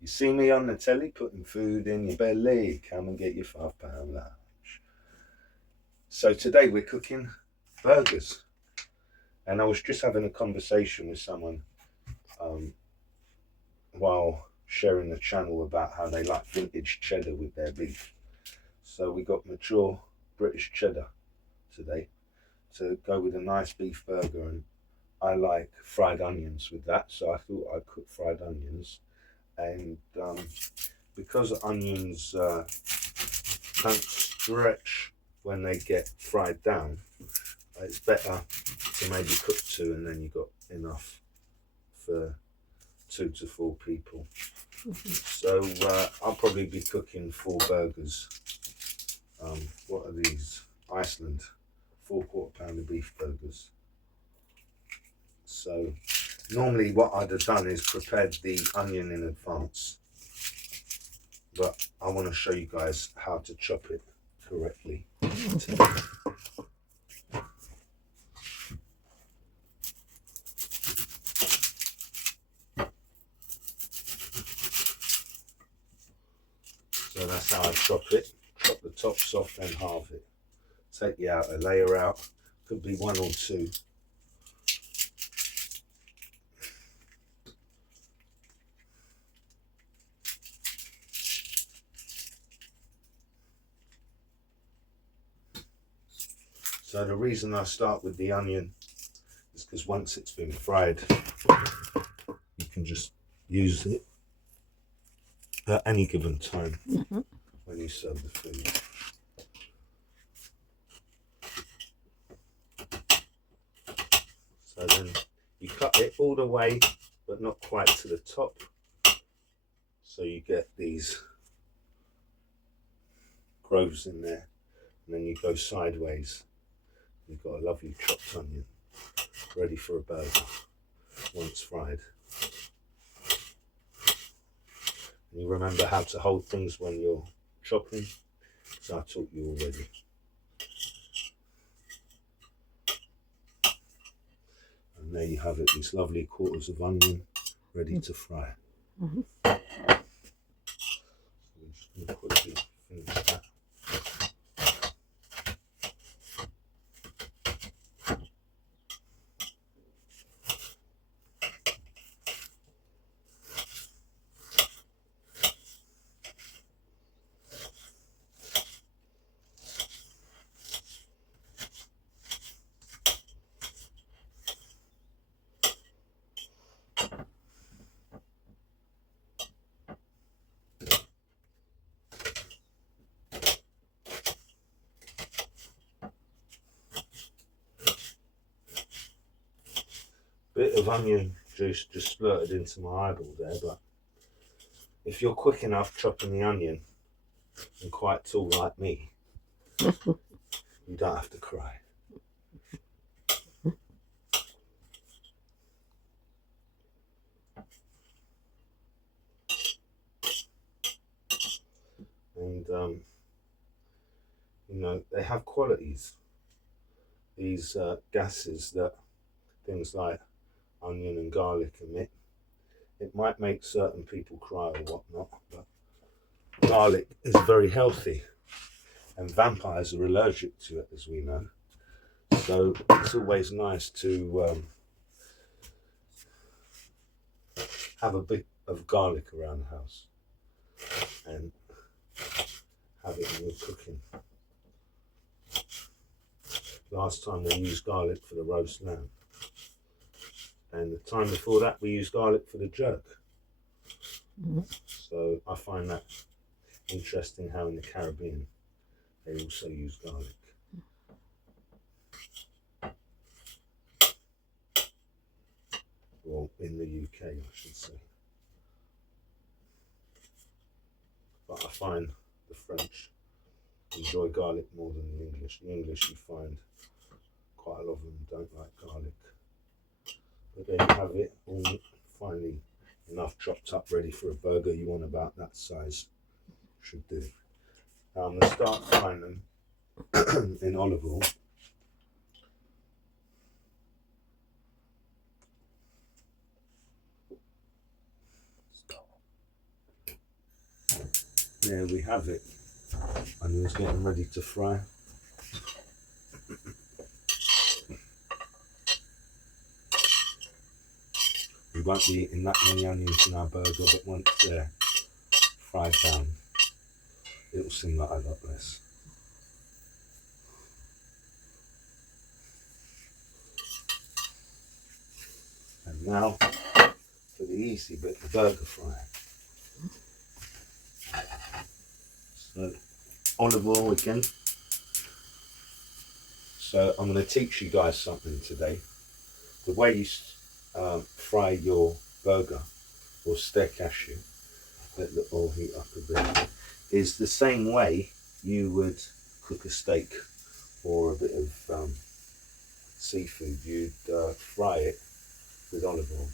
You see me on the telly putting food in your belly. Come and get your £5 lunch. So today we're cooking burgers. And I was just having a conversation with someone while sharing the channel about how they like vintage cheddar with their beef. So we got mature British cheddar today to go with a nice beef burger, and I like fried onions with that, so I thought I'd cook fried onions. And because onions don't stretch when they get fried down, it's better to maybe cook two and then you've got enough for 2 to 4 people. So I'll probably be cooking 4 burgers. What are these? Iceland 4/4 pounder beef burgers. So normally what I'd have done is prepared the onion in advance, but I want to show you guys how to chop it correctly today. So that's how I chop it. Chop the tops off, then halve it. Take the outer layer out. Could be 1 or 2. So the reason I start with the onion is because once it's been fried, you can just use it at any given time when you serve the food. So then you cut it all the way, but not quite to the top. So you get these grooves in there, and then you go sideways. You've got a lovely chopped onion ready for a burger once fried. And you remember how to hold things when you're chopping, so I taught you already. And there you have it, these lovely quarters of onion ready to fry. So I'm just going to quickly finish that. Bit of onion juice just splurted into my eyeball there, but if you're quick enough chopping the onion and quite tall like me, you don't have to cry. And you know, they have qualities, these gases that things like onion and garlic emit. It might make certain people cry or whatnot, but garlic is very healthy, and vampires are allergic to it, as we know. So it's always nice to have a bit of garlic around the house and have it in your cooking. Last time we used garlic for the roast lamb, and the time before that we used garlic for the jerk. So I find that interesting how in the Caribbean they also use garlic. Well, in the UK I should say. But I find the French enjoy garlic more than the English. The English, you find quite a lot of them don't like garlic. But there you have it, all finally enough chopped up ready for a burger. You want about that size, should do. Now I'm going to start frying them in olive oil. there we have it. Onions getting ready to fry. We won't be eating that many onions in our burger, but once they're fried down, it'll seem like a lot less. And now for the easy bit, the burger fry. So olive oil again. So I'm going to teach you guys something today. The way you fry your burger or stare cashew, let the oil heat up a bit, is the same way you would cook a steak or a bit of seafood. You'd fry it with olive oil.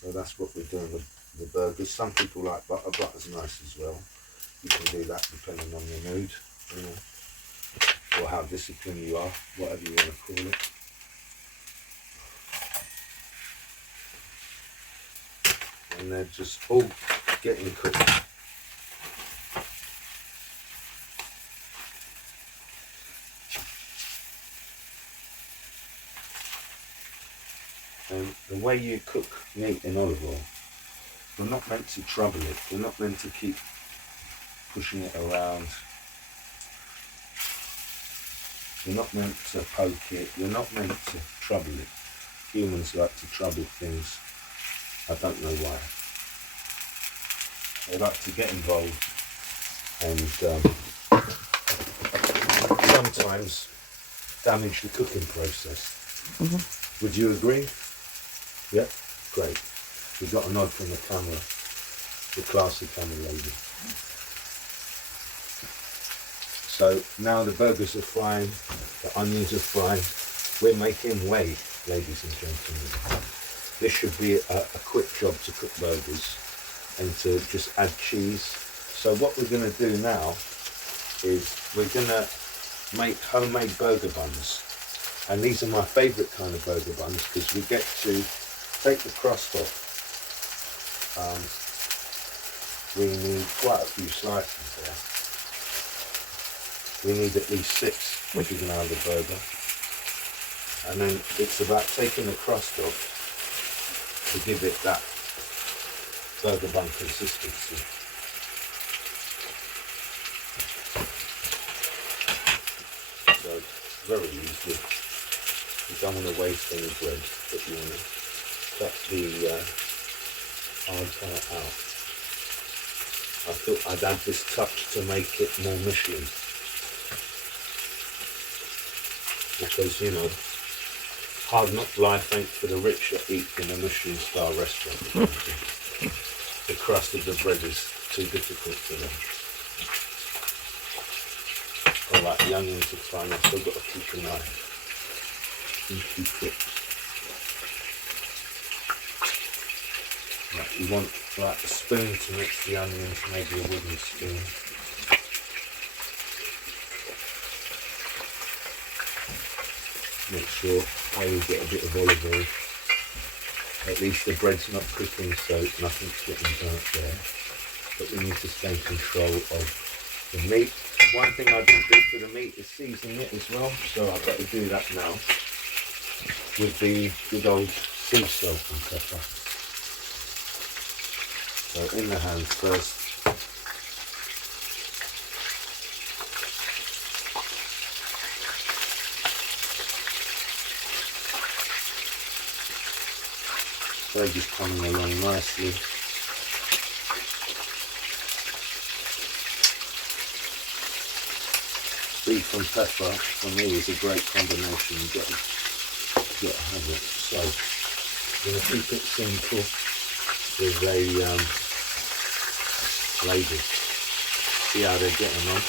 So that's what we're doing with the burgers. Some people like butter. Butter's nice as well. You can do that depending on your mood, you know, or how disciplined you are, whatever you want to call it. And they're just all getting cooked. And the way you cook meat in olive oil, you're not meant to trouble it. You're not meant to keep pushing it around. You're not meant to poke it. You're not meant to trouble it. Humans like to trouble things. I don't know why. They like to get involved and sometimes damage the cooking process. Mm-hmm. Would you agree? Yeah? Great. We got a nod from the camera, the classy camera lady. So now the burgers are frying, the onions are frying. We're making way, ladies and gentlemen. This should be a quick job to cook burgers and to just add cheese. So what we're going to do now is we're going to make homemade burger buns. And these are my favourite kind of burger buns because we get to take the crust off. We need quite a few slices there. We need at least 6 if you're going to have a burger. And then it's about taking the crust off to give it that burger bun consistency. So very easy. You don't want to waste any bread, but you want to cut the hard part out. I thought I'd add this touch to make it more Michelin. Because, you know, hard knock life ain't for the rich that eat in a Michelin star restaurant. The crust of the bread is too difficult for them. Alright, the onions are fine. I've still got to keep an eye. Keep cooked. Right, you want like a spoon to mix the onions, maybe a wooden spoon. Make sure I will get a bit of olive oil. At least the bread's not cooking, so nothing's getting burnt there. But we need to stay in control of the meat. One thing I didn't do for the meat is seasoning it as well, so I've got to do that now with the good old sea salt and pepper. So in the hands first. They're just coming along nicely. Beef and pepper for me is a great combination. You've got to have it. So I'm going to keep it simple with a lady. See how they're getting on.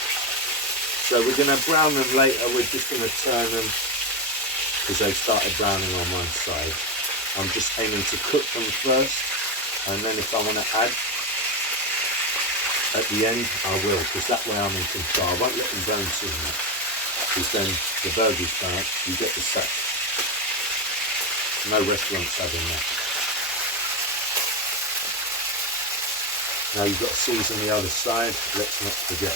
So we're going to brown them later. We're just going to turn them because they started browning on one side. I'm just aiming to cook them first, and then if I want to add at the end, I will, because that way I'm in control. I won't let them burn too much, because then the burger's burnt, you get the sack. No restaurant's having that. Now you've got to season the other side, let's not forget.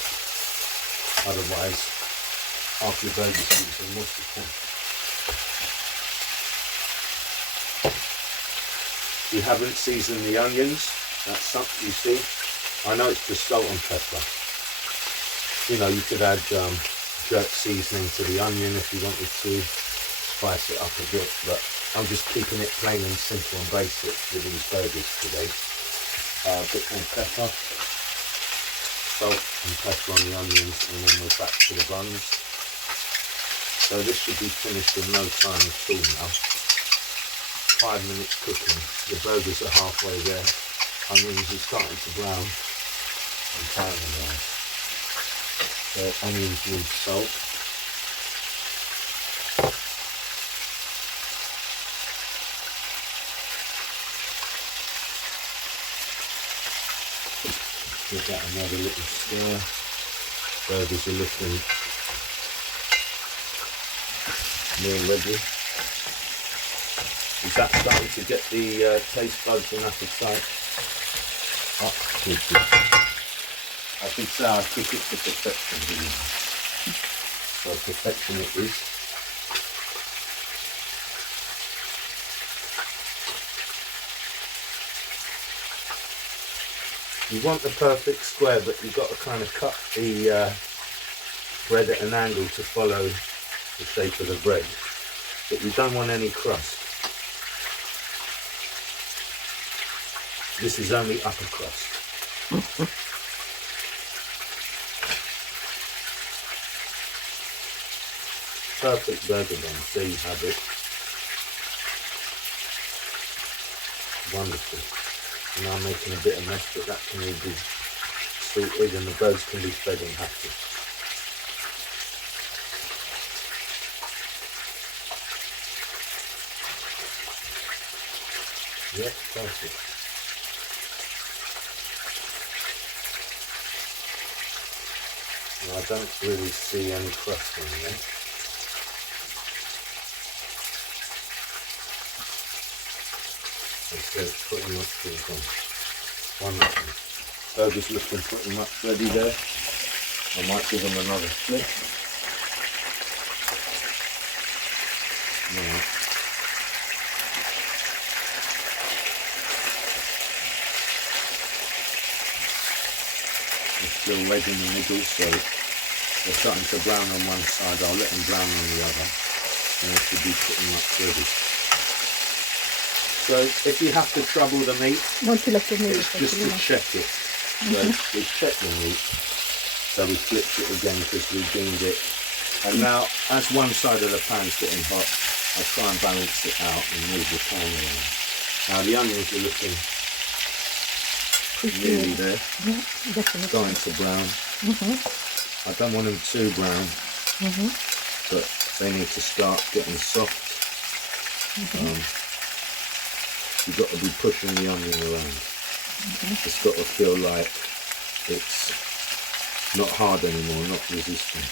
Otherwise, half your burger season, what's the point? You haven't seasoned the onions, that's something you see. I know it's just salt and pepper. You know, you could add jerk seasoning to the onion if you wanted to, spice it up a bit, but I'm just keeping it plain and simple and basic with these burgers today. A bit more pepper, salt and pepper on the onions, and then we're back to the buns. So this should be finished in no time at all now. 5 minutes cooking. The burgers are halfway there. Onions are starting to brown and caramelize. So onions need salt. Give that another little stir. Burgers are looking more ready. Is that starting to get the taste buds and appetite up? Good. I think so. I cook it to perfection. So perfection it is. You want the perfect square, but you've got to kind of cut the bread at an angle to follow the shape of the bread. But you don't want any crust. This is only upper crust. Perfect burger buns, there you have it. Wonderful. Now I'm making a bit of mess, but that can all be sorted and the birds can be fed and happy. Yep, perfect. Now, I don't really see any crust in there. So it's pretty much all gone. Wonderful. Burger's looking pretty much ready there. I might give them another flip. Yeah. It's still red in the middle, so they're starting to brown on one side. I'll let them brown on the other, and they should be pretty much ready. So if you have to trouble the meat, it's just to check it. So we check the meat. So we flipped it again because we deemed it. And now, as one side of the pan's getting hot, I try and balance it out and move the pan around. Now the onions are looking nearly there. Starting to brown. I don't want them too brown, but they need to start getting soft. You've got to be pushing the onion around. It's got to feel like it's not hard anymore, not resistant.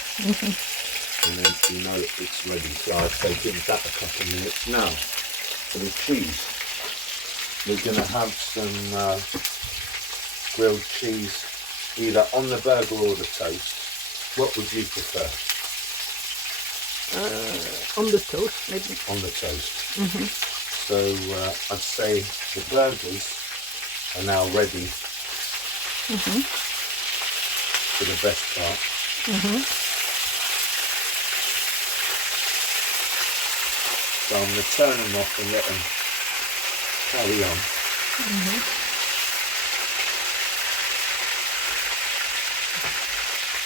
And then you know it's ready. So I'd say give that a couple of minutes. Now, for the cheese, we're going to have some grilled cheese either on the burger or the toast. What would you prefer? On the toast, maybe. On the toast. So I'd say the burgers are now ready for the best part. So I'm going to turn them off and let them carry on.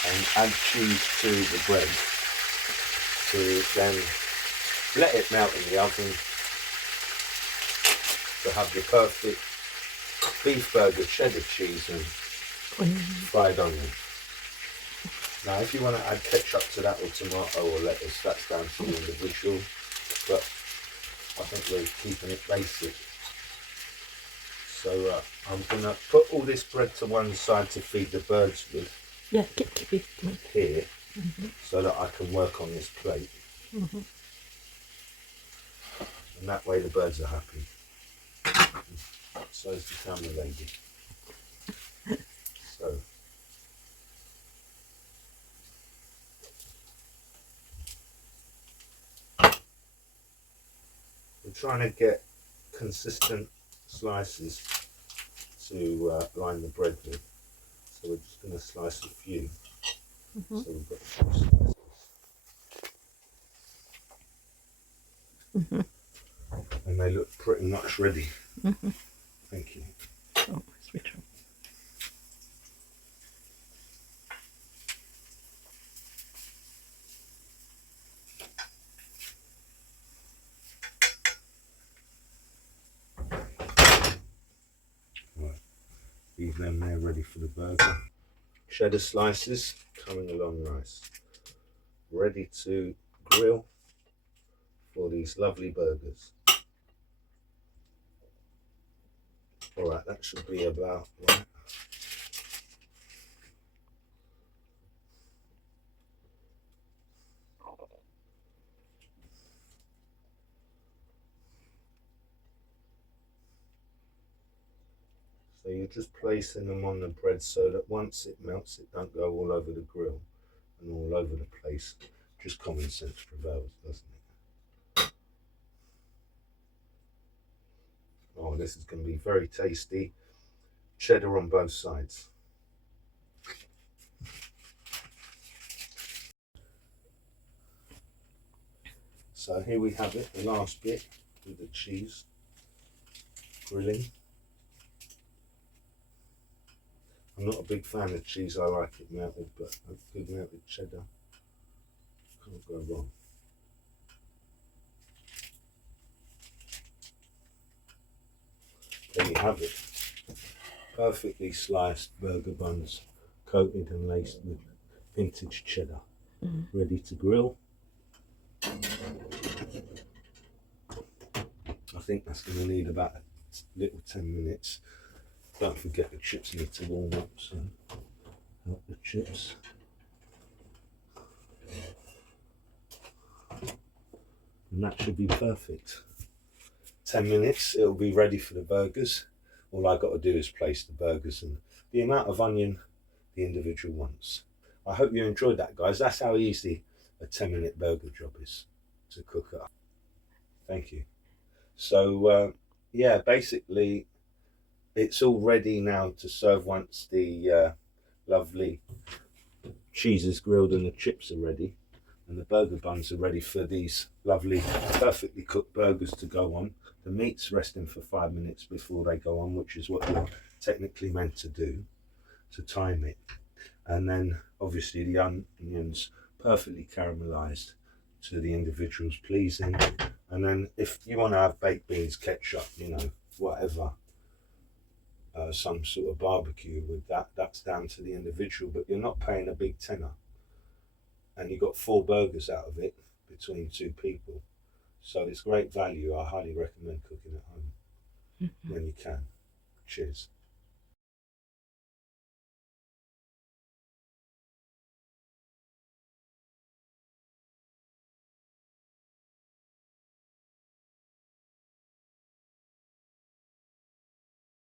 And add cheese to the bread to then let it melt in the oven to have the perfect beef burger, cheddar cheese and fried onion. Now if you want to add ketchup to that or tomato or lettuce, that's down to you individual, but I think we're keeping it basic. So I'm going to put all this bread to one side to feed the birds with. Yeah, keep it here, so that I can work on this plate. And that way the birds are happy. So is the camera lady. trying to get consistent slices to line the bread with. So we're just going to slice a few. So we've got 4 slices. And they look pretty much ready. Thank you. Oh, switch on. Right. Leave them there ready for the burger. Cheddar slices coming along nice. Ready to grill for these lovely burgers. Alright, that should be about right. So you're just placing them on the bread so that once it melts, it don't go all over the grill and all over the place. Just common sense prevails, doesn't it? Oh, this is going to be very tasty. Cheddar on both sides. So here we have it, the last bit with the cheese grilling. I'm not a big fan of cheese, I like it melted, but a good melted cheddar can't go wrong. There you have it. Perfectly sliced burger buns, coated and laced with vintage cheddar. Ready to grill. I think that's going to need about a little 10 minutes. Don't forget the chips need to warm up, so help the chips. And that should be perfect. 10 minutes, it'll be ready for the burgers. All I got to do is place the burgers and the amount of onion the individual wants. I hope you enjoyed that, guys. That's how easy a 10-minute burger job is to cook up. Thank you. So yeah, basically it's all ready now to serve once the lovely cheese is grilled and the chips are ready and the burger buns are ready for these lovely perfectly cooked burgers to go on. The meat's resting for 5 minutes before they go on, which is what you're technically meant to do to time it. And then obviously the onions perfectly caramelized to the individual's pleasing. And then if you want to have baked beans, ketchup, you know, whatever, some sort of barbecue with that, that's down to the individual, but you're not paying a big tenner. And you got 4 burgers out of it between 2 people. So it's great value. I highly recommend cooking at home when you can. Cheers.